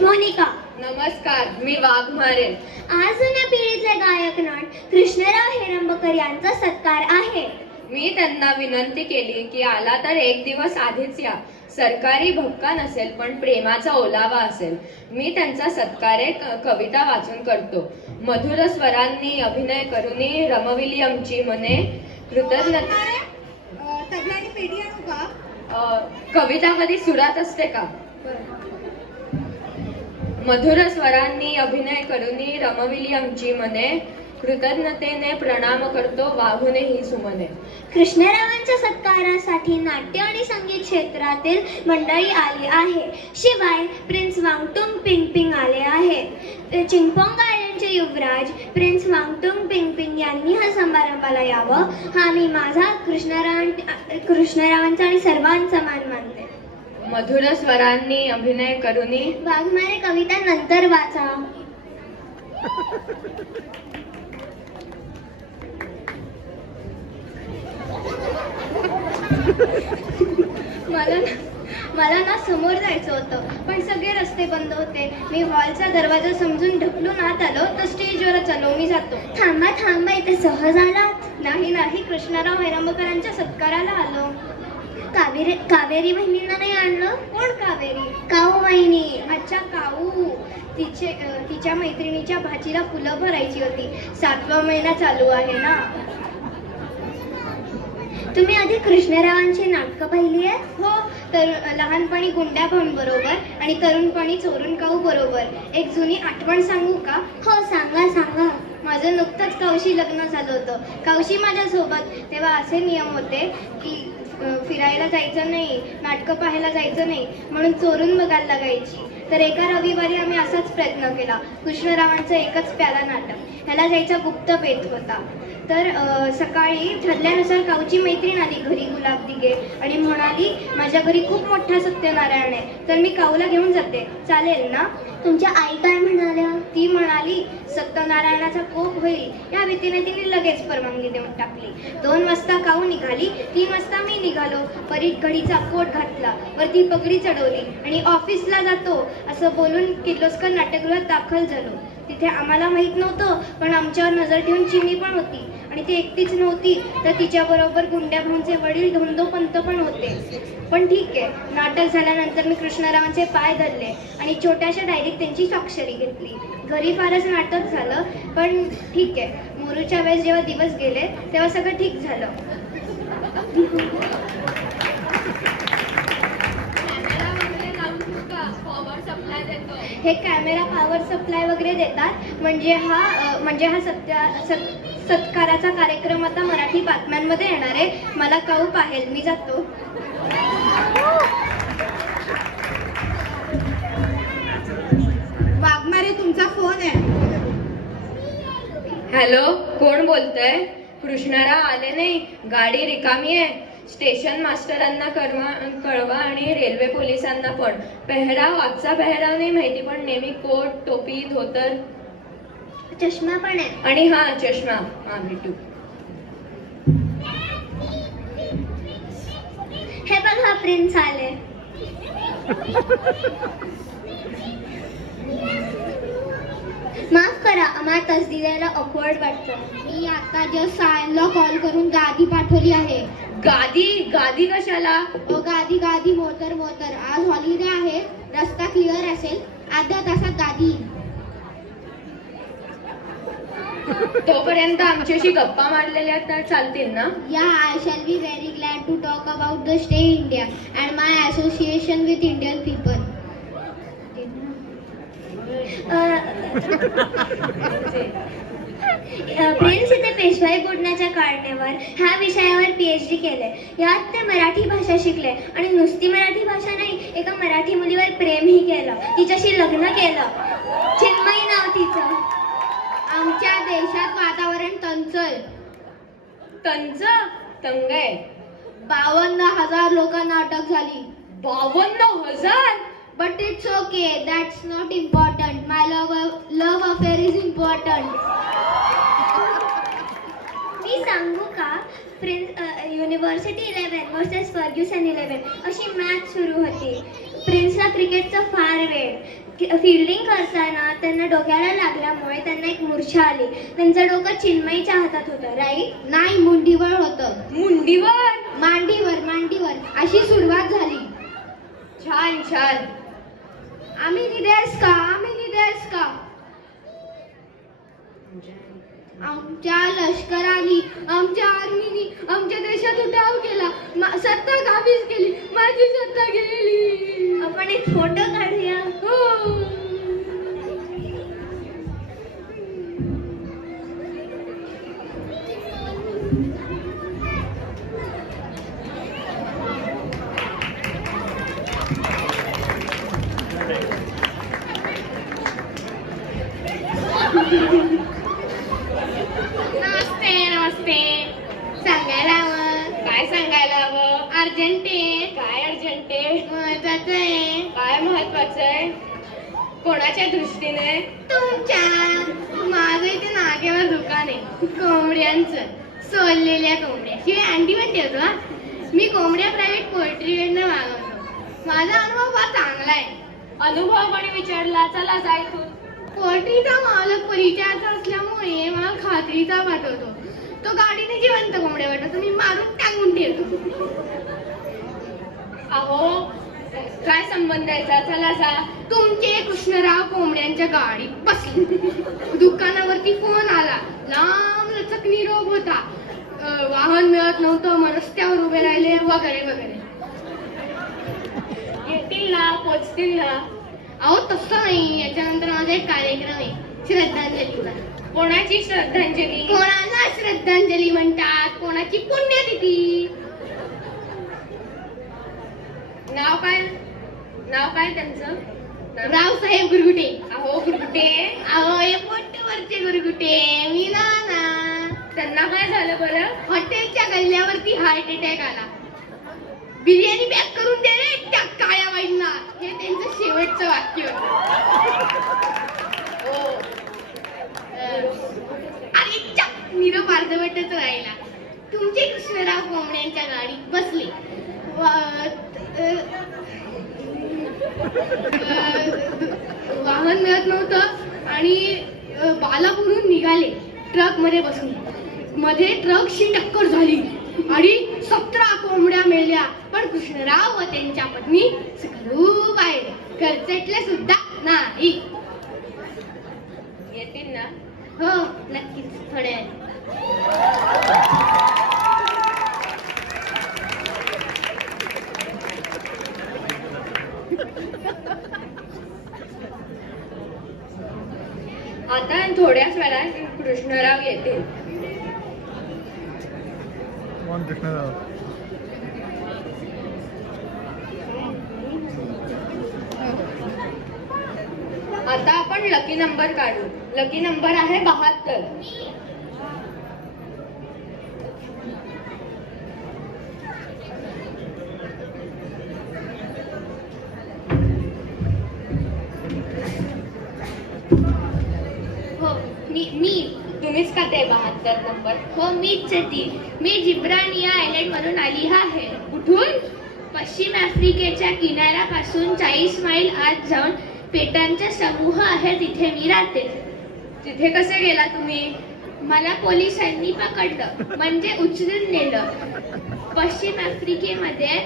मोनिका. नमस्कार, मी वाघमारे. आज जुन्या पिढीचे गायक नट कृष्णराव हेरंबकर यांचा सत्कार आहे. मी त्यांना विनंती केली की आला तर एक दिवस आधीच या. सरकारी भक्का नसेल पण प्रेमाचा ओलावा असेल. मी त्यांचा सत्कार एक कविता वाचून करतो. मधुर स्वरांनी अभिनय करूनी रमविली आमची मने कृतज्ञता. तबलानी पेटी आणू का? कविता कधी सुरात असते का? मधुर स्वरांनी अभिनय करूनी रमविली आमची मने कृतज्ञतेने प्रणाम करतो वाहूने ही सुमने. कृष्णरावांच्या सत्कारासाठी नाट्य आणि संगीत क्षेत्रातील मंडळी आली आहे. शिवाय प्रिन्स वांगटुंग पिंगपिंग आले आहे. चिंगपॉंग आयलंडचे युवराज प्रिन्स वांगटुंग पिंगपिंग यांनी हा समारंभाला यावं हा मी माझा कृष्णरावांचा आणि सर्वांचा मान मानते. मधुर स्वरांनी अभिनय करूनी. वाघमारे कविता नंतर वाचा. मला ना समोर जायचं होतं पण सगळे रस्ते बंद होते. मी हॉलचा दरवाजा समजून ढकलून आत आलो तर स्टेजवरच आलो. मी जातो. थांबा इथे सहज आलात? नाही, कृष्णराव हेरंबकरांच्या सत्काराला आलो. कावेरी बहिणींना नाही आणलं? कोण कावेरी? काऊ बहिणी. अच्छा, काऊ. तिच्या मैत्रिणीच्या भाचीला फुलं भरायची होती. 7वा महिना चालू आहे ना. तुम्ही आधी कृष्णरावांची नाटकं पाहिली आहे? हो, तर लहानपणी गुंड्या भाऊन बरोबर आणि तरुणपणी चोरून काऊ बरोबर. एक जुनी आठवण सांगू का? हो, सांगा. माझं नुकतंच काऊशी लग्न झालं होतं. काऊशी माझ्यासोबत. तेव्हा असे नियम होते की फिरायला जायचं नाही, नाटकं पाहायला जायचं नाही, म्हणून चोरून बघायला लागायची. तर एका रविवारी आम्ही असाच प्रयत्न केला. कृष्णरावांचं एकच प्याला नाटक. ह्याला जायचा गुप्त बेत होता. तर सकाळी ठरल्यानुसार काऊची मैत्रीण आली घरी गुलाब दिघे आणि म्हणाली माझ्या घरी खूप मोठा सत्यनारायण आहे तर मी काऊला घेऊन जाते, चालेल ना? तुमच्या आई काय म्हणाल्या? ती म्हणाली सत्यनारायणाचा कोप होईल या भीतीने तिने लगेच परवानगी देऊन टाकली. 2 वाजता काऊ निघाली. 3 वाजता मी निघालो. परीत घडीचा कोट घातला, वरती पगडी चढवली आणि ऑफिसला जातो असं बोलून किर्लोस्कर नाट्यगृहात दाखल झालो. तिथे आम्हाला माहीत नव्हतं पण आमच्यावर नजर ठेवून चिमी पण होती आणि ती एकटीच नव्हती तर तिच्याबरोबर गुंड्या भाऊंचे वडील धोंडोपंत पण होते. पण ठीक आहे, नाटक झाल्यानंतर मी कृष्णरावांचे पाय धरले आणि छोट्याशा डायरीत त्यांची स्वाक्षरी घेतली. घरी फारच नाटक झालं पण ठीक आहे. मोरूच्या वेळेस जेव्हा दिवस गेले तेव्हा सगळं ठीक झालं. हे कॅमेरा पॉवर सप्लाय वगैरे देतात म्हणजे हा सत्काराचा कार्यक्रम आता मराठी बातम्यांमध्ये येणार आहे. मला काऊ पाहेल. मी जातो. वाघमारे, तुमचा फोन आहे. हॅलो, कोण बोलतंय? कृष्णराव आले नाही. गाडी रिकामी आहे. स्टेशन मास्टरांना कळवा आणि रेल्वे पोलिसांना पण. आजचा पेहराव नाही माहिती पण नेहमी कोट, टोपी, धोतर, चष्मा पण आहे. आणि हा चष्मा. हा, भेटू. हे बघा, प्रिन्स आले. माफ करा, आम्हाला तसदी द्यायला ऑकवर्ड वाटतं. मी आता जस्ट सायनला कॉल करून गादी पाठवली आहे. गादी कशाला? गादी मोटर. आज हॉलिडे आहे. रस्ता क्लिअर असेल. अर्ध्या तासात गादी. तोपर्यंत आमच्याशी गप्पा मारलेल्या तर चालतील ना? I shall be very glad to talk about the stay India and my association with Indian people. Prince इथे पेशवाई बुडण्याच्या कारणावर ह्या विषयावर PhD केले. यात ते मराठी भाषा शिकले आणि नुसती मराठी भाषा नाही, एका मराठी मुलीवर प्रेमही केलं. तिच्याशी लग्न केलं. चिन्मयी नाव तिचं. आमच्या देशात वातावरण तंग आहे. 52,000 लोकांना अटक झाली. 52,000? But it's okay. That's not important. My love affair is important. मी सांगू का? युनिव्हर्सिटी 11 वर्सेस फर्ग्युसन 11 अशी मॅच सुरू होती. प्रिन्सला क्रिकेटचा फार वेळ. फिल्डिंग करताना त्यांना डोक्याला लागल्यामुळे त्यांना एक मूर्छा आली. त्यांचं डोकं चिन्मयीच्या हातात होतं, राईट? नाही, मुंडीवर होतं. मुंडीवर? मांडीवर अशी सुरुवात झाली. छान छान. आम्ही निदेस का आमच्या लष्कराने, आमच्या आर्मीने आमच्या देशात उठाव केला. सत्ता काबीज केली. माझी सत्ता गेली. आपण एक फोटो काढूया. हो. नमस्ते. सांगायला हवं. काय सांगायला हवं? अर्जंट आहे. काय अर्जंट आहे? महत्वाचं आहे. काय महत्वाचं आहे? कोणाच्या दृष्टीने? तुमच्या. माझं इथे नागेवर दुकान आहे कोंबड्यांचं, सोललेल्या कोंबड्या. शिवाय अंडी पण ठेवतो हा. मी कोंबड्या प्रायव्हेट पोल्ट्रीकडनं मागवतो. माझा अनुभव फार चांगला आहे. अनुभव कोणी विचारला? चला जा इथून. पोल्ट्रीचा मालक परिचयाचा असल्यामुळे मला खात्रीचा वाटवतो. तो गाडीने जिवंत कोंबड्या वाटवतो. मी मारून टाकून ठेवतो. अहो, काय संबंध याचा? चला जा. तुमचे कृष्णराव कोंबड्यांच्या गाडीत बसले. दुकानावरती फोन आला. लांब लचक निरोप होता. वाहन मिळत नव्हतं, मग रस्त्यावर उभे राहिले वगैरे. येतील ना, पोचतील ना. अहो तसं नाही, याच्यानंतर माझा एक कार्यक्रम आहे श्रद्धांजलीचा. कोणाची श्रद्धांजली? कोणाला श्रद्धांजली म्हणतात, कोणाची पुण्यतिथी. नाव काय? नाव काय त्यांचं? रावसाहेब गुरगुटे. अहो गुरगुटे. अहो हे पोट्टेवरचे गुरगुटे. मी ना त्यांना काय झालं बरं? हॉटेलच्या गल्ल्यावरती हार्ट अटॅक आला. बिर्याणी पॅक करून दे रे त्या काळ्या बाईंना, हे त्यांचं शेवटचं वाक्य. हो. अरे चक, निरोप अर्धवटच राहिला. तुमचे कृष्णराव कोंबड्यांच्या गाडीत बसले. वाहन मिळत नव्हतं आणि बालापूरहून निघाले ट्रक मध्ये बसून. मध्ये ट्रकशी टक्कर झाली आणि 17 कोंबड्या मेल्या. पण कृष्णराव व त्यांच्या पत्नी सुखरूप आहे. खर्चटले सुद्धा नाही. येतील ना? हो नक्कीच, थोड्या वेळाने. आता थोड्याच वेळात कृष्णराव येतील. कोण कृष्णराव? आता आपण लकी नंबर काढू. लकी नंबर आहे 72. हो मी तुम्हीच का ते 72 नंबर? हो मीच आहे ती. मी जिब्रानिया आयलंड मधून आली आहे. कुठून? पश्चिम आफ्रिकेच्या किनाऱ्यापासून 40 मैल आत जाऊन पेटांचा समूह आहे, तिथे मी राहते. तिथे कसे गेला तुम्ही? मला पोलिसांनी पकडलं, म्हणजे उचलून नेलं. पश्चिम आफ्रिकेमध्ये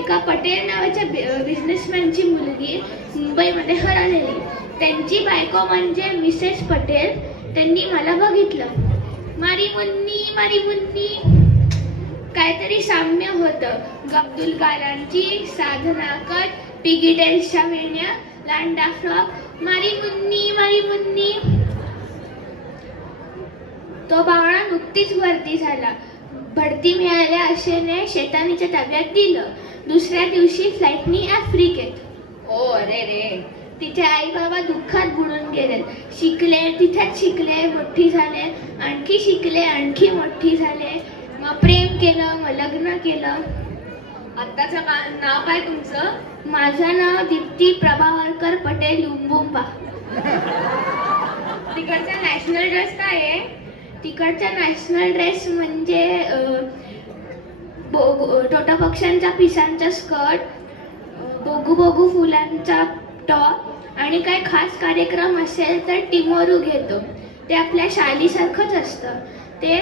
एका पटेल नावाच्या बिझनेसमॅनची मुलगी मुंबईमध्ये हरवलेली. त्यांची बायको म्हणजे मिसेस पटेल. त्यांनी मला बघितलं. मारी मुन्नी काहीतरी साम्य होतं. अब्दुल कालांची साधना कट, पिगी डेल्सच्या वेण्या, लांडा फ्रॉक, मारी मुन्नी. तो बावळा नुकतीच भरती झाला. बढती मिळाल्या आशेने शेतानीच्या ताब्यात दिलं. दुसऱ्या दिवशी फ्लाईटनी आफ्रिकेत. ओ अरे रे. तिथे आई बाबा दुःखात बुडून गेले. तिथेच शिकले, मोठी झाले, आणखी शिकले, आणखी मोठी झाले. मग प्रेम केलं, मग लग्न केलं. आत्ताचं नाव काय तुमचं? माझं नाव दीप्ती प्रभावरकर पटेल लुंबुंबा. तिकडचा नॅशनल ड्रेस काय आहे? तिकडचा नॅशनल ड्रेस म्हणजे टोटा पक्ष्यांचा पिसांचा स्कर्ट, बोगू फुलांचा टॉप, आणि काय खास कार्यक्रम असेल तर टिमोरू घेतो. ते आपल्या शालीसारखंच असतं. ते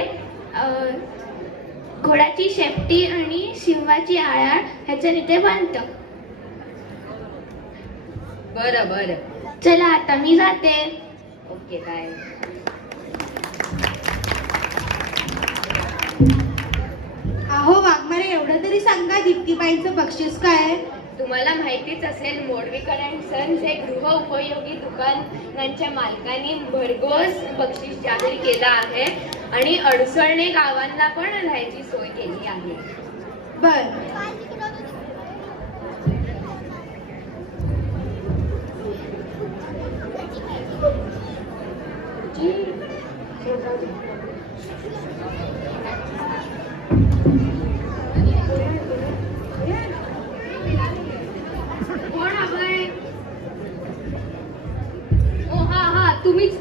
घोडाची शेपटी आणि शिंगाची आळा ह्याचं इथे बांधतं. बरं बरं. चला आता मी जाते. Okay bye. अहो वाघमारे, एवढं तरी सांगा, दीप्तीबाईंचं बक्षीस काय आहे? तुम्हाला माहितीच असेल, मोडवीकर अँड सन्स हे गृह उपयोगी दुकानांच्या मालकांनी भरघोस बक्षीस जाहीर केलं आहे आणि अडसळणे गावांना पण राहायची सोय केली आहे. बर. कोण हवंय? ओ हा हा, तुम्हीच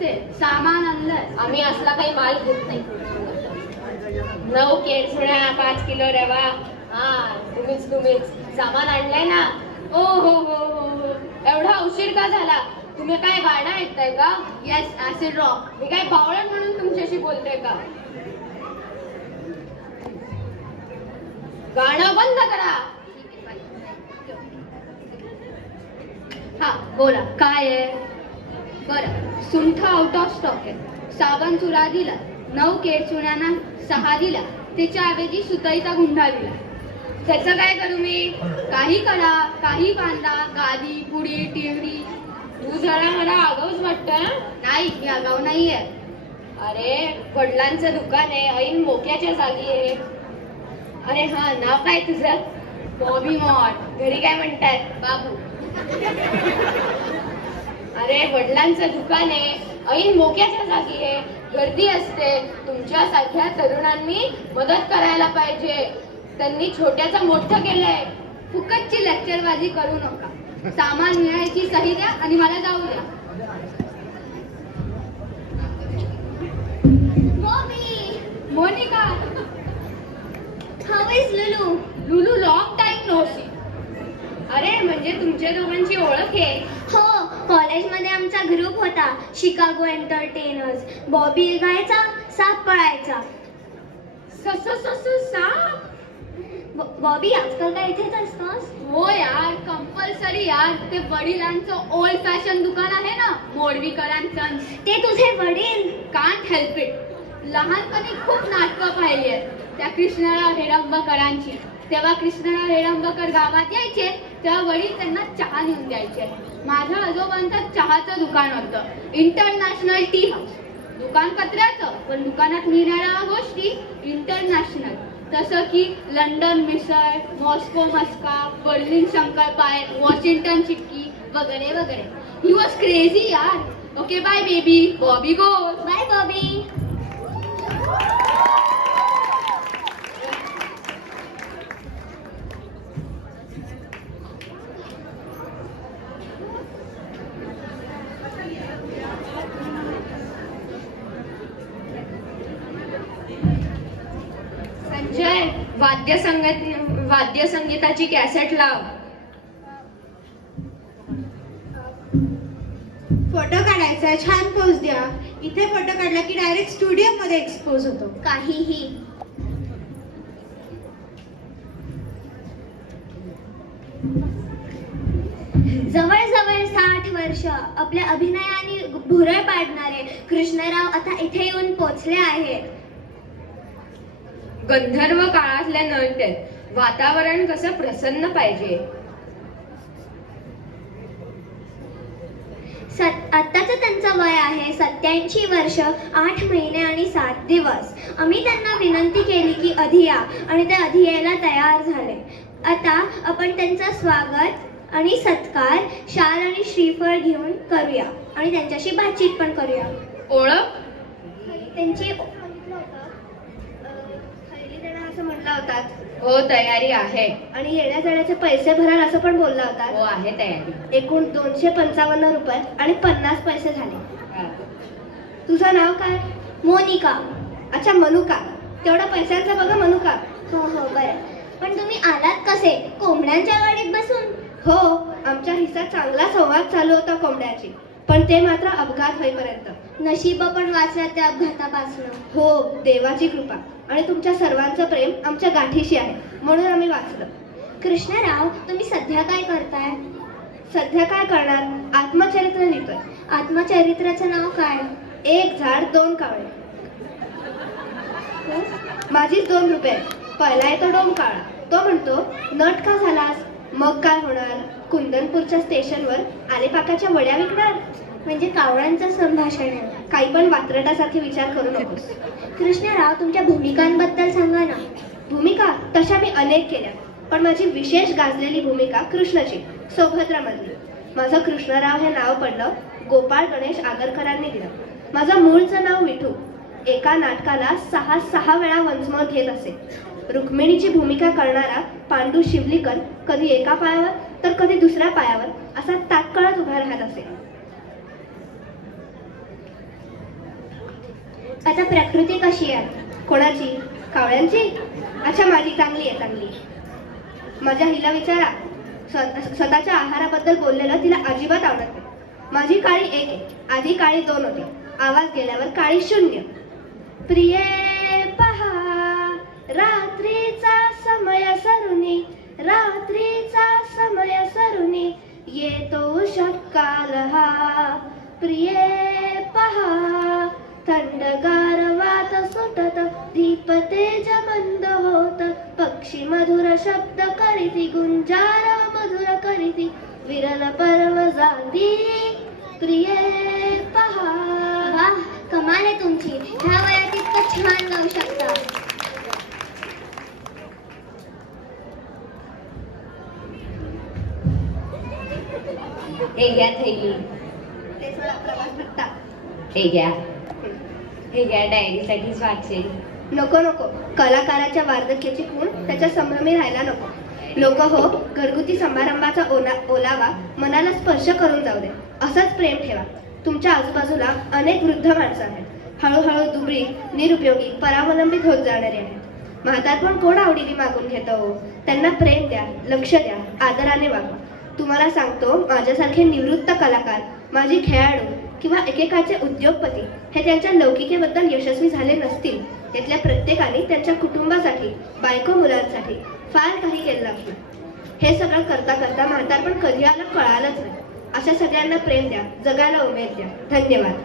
ते सामान आणलंय. आम्ही असला काही माल घेत नाही. 9 केळसुण्या, 5 किलो रवा. हा, तुम्हीच सामान आणलंय ना? ओ हो. एवढा उशीर का झाला? तुम्ही काय गाणं ऐकताय का? Yes, acid rock. मी काय पावळण म्हणून तुमच्याशी बोलते का? गाणं बंद करा. हा बोला, काय आहे? बरं, सुंठ आउट ऑफ स्टॉक आहे. साबण चुरा दिला, 9 केळचुण्यांना 6 दिला, त्याच्याऐवजी सुतईचा गुंडा दिला. त्याचं काय करू मी? काही करा, काही बांधा, गादी, पुडी, टिवडी. तू जरा मला आगाऊच वाटतं. नाही, मी आगाऊ नाहीये. अरे, वडिलांचं दुकान आहे, ऐन मोक्याच्या जागी आहे. अरे हा, नाव काय तुझं? बॉबी मॉड. घरी काय म्हणतात? बाबू. अरे, वडिलांचं दुकान आहे, ऐन मोक्याच्या जागी आहे, गर्दी असते. तुमच्यासारख्या तरुणांनी मदत करायला पाहिजे. त्यांनी छोट्याचं मोठं केलंय. फुकटची लेक्चरबाजी करू नका. सामान मिळायची सही द्या आणि मला जाऊ द्या. Bobby, Monica. How is Lulu? Lulu, long time no see. अरे, म्हणजे तुमच्या दोघांची ओळख आहे? हो, कॉलेजमध्ये आमचा ग्रुप होता, शिकागो एंटरटेनर्स. बॉबी गायचा, साप पळायचा. साप. बॉबी, आजकाल काय इथेच असतोस? हो यार, कंपल्सरी यार. ते वडिलांचं ओल्ड फॅशन दुकान आहे ना, मोडवीकरांचं. ते तुझे वडील? Can't help it. लहानपणी खूप नाटकं पाहिली आहेत त्या कृष्णराव हेडंबकरांची. तेव्हा कृष्णराव हेडंबकर गावात यायचे तेव्हा वडील त्यांना चहा नेऊन द्यायचे. माझ्या आजोबांचं चहाचं दुकान होतं, इंटरनॅशनल टी हाऊस. दुकान कचऱ्याचं, पण दुकानात मिळणाऱ्या गोष्टी इंटरनॅशनल. जसं की लंडन मिसळ, मॉस्को मस्का, बर्लिन शंकरपाळे, वॉशिंग्टन चिक्की वगैरे वगैरे. ही वॉज क्रेझी यार. Okay bye baby. Bobby goes. Bye Bobby. Sanjay, वाद्यसंगीताची कॅसेट लाव. फोटो काढायचा, छान पोज द्या. इथे फोटो काढला की डायरेक्ट स्टुडिओ मध्ये एक्सपोज होतो. काहीही. जवळजवळ 60 वर्ष आपल्या अभिनयाने भुरळ पाडणारे कृष्णराव आता इथे येऊन पोचले आहेत. गंधर्व काळातल्या नट. वातावरण कसं प्रसन्न पाहिजे. आत्ताचं त्यांचं वय आहे 87 वर्ष 8 महिने आणि 7 दिवस. आम्ही त्यांना विनंती केली की आधी या आणि ते आधी यायला तयार झाले. आता आपण त्यांचं स्वागत आणि सत्कार शाल आणि श्रीफळ घेऊन करूया आणि त्यांच्याशी बातचीत पण करूया. ओळख? त्यांची खरेदी देणार असं म्हटलं होतात हो, तयारी आहे. आणि येण्या जाण्याचे पैसे भराल असं पण बोलला हो, होता. आहे तयारी. एकूण 255 रुपये आणि 50 पैसे झाले. हा. तुझं नाव काय? मोनिका. अच्छा, मनुका. तेवढा पैशांचा बघा मनुका. हो हो, बरं. पण तुम्ही आलात कसे? कोंबड्यांच्या गाडीत बसून? हो, आमच्या हिस्सा चांगला संवाद चालू होता कोंबड्याची, पण ते मात्र अपघात होईपर्यंत. नशीब पण वाचला त्या अपघातापासून. हो, देवाची कृपा आणि तुमच्या सर्वांचं प्रेम आमच्या गाठीशी आहे, म्हणून आम्ही वाचलं. कृष्णराव, तुम्ही सध्या काय करताय? सध्या काय करणार, आत्मचरित्र लिहितोय. आत्मचरित्राचं नाव काय? एक झाड दोन कावळे. माझीच 2 रुपये. पहिला येतो डोम काळा, तो म्हणतो नट का झालास? मग काय होणार, कुंदनपूरच्या स्टेशनवर आलेपाकाच्या वड्या विकणार. म्हणजे कावळ्यांचं संभाषण आहे. काही पण वात्रटासारखे विचार करू नकोस. कृष्णराव, तुमच्या भूमिकांबद्दल सांगा ना. भूमिका तशा मी अनेक केल्या, पण माझी विशेष गाजलेली भूमिका कृष्णाची, सौभद्रामधली. माझं कृष्णराव हे नाव पडलं गोपाळ गणेश आगरकरांनी दिलं. माझं मूळचं नाव विठू. एका नाटकाला 6 वेळा वंचमळ घेत असे. रुक्मिणीची भूमिका करणारा पांडू शिवलीकर कधी एका पायावर तर कधी दुसऱ्या पायावर असा ताटकळत उभा राहत असे. आता प्रकृती कशी आहे? कोणाची? कावळ्यांची? अच्छा, माझी चांगली आहे, चांगली. माझ्या हिला विचारा, स्वतःच्या आहाराबद्दल बोललेलं तिला अजिबात आवडत नाही. माझी काळी 1 आहे, आधी काळी 2 होती, आवाज गेल्यावर काळी 0. प्रिये पहा, रात्रीचा समय सरुनी, रात्रीचा समय सरुनी, येतो शक्काल हा. प्रिये पहा, थंडगार वात सुटत, दीप तेज मंद होत, पक्षी मधुर शब्द करीती, गुंजार मधुर करीती, विरल पर्व जाती. प्रिये पहा. वाह, कमाल आहे तुमची. ह्या वयात इतकं छान गाऊ शकता. हे घ्या थैली, ते मला प्रवास भत्ता. हे घ्या डायरीसाठी स्वाक्षरी. नको नको, कलाकाराच्या वार्धक्याची खूण त्याच्या संभ्रमी राहायला नको. लोक हो, घरगुती समारंभाचा ओलावा मनाला स्पर्श करून जाऊ दे. असंच प्रेम ठेवा. तुमच्या आजूबाजूला अनेक वृद्ध माणसं आहेत, हळूहळू दुबळी, निरुपयोगी, परावलंबित होत जाणारे आहेत. म्हातारपण कोण आवडीने मागून घेतं? त्यांना प्रेम द्या, लक्ष द्या, आदराने वागवा. तुम्हाला सांगतो, माझ्यासारखे निवृत्त कलाकार, माझी खेळाडू किंवा एकेकाचे उद्योगपती हे त्यांच्या लौकिकेबद्दल यशस्वी झाले नसतील. त्यातल्या प्रत्येकाने त्यांच्या कुटुंबासाठी, बायको मुलांसाठी फार काही केलं असलं. हे सगळं करता करता म्हातारपण कधी आलं कळालंच नाही. अशा सगळ्यांना प्रेम द्या, जगायला उमेद द्या. धन्यवाद.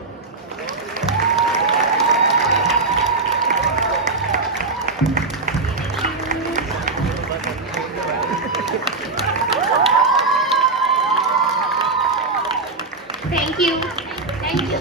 थँक्यू. थँक्यू.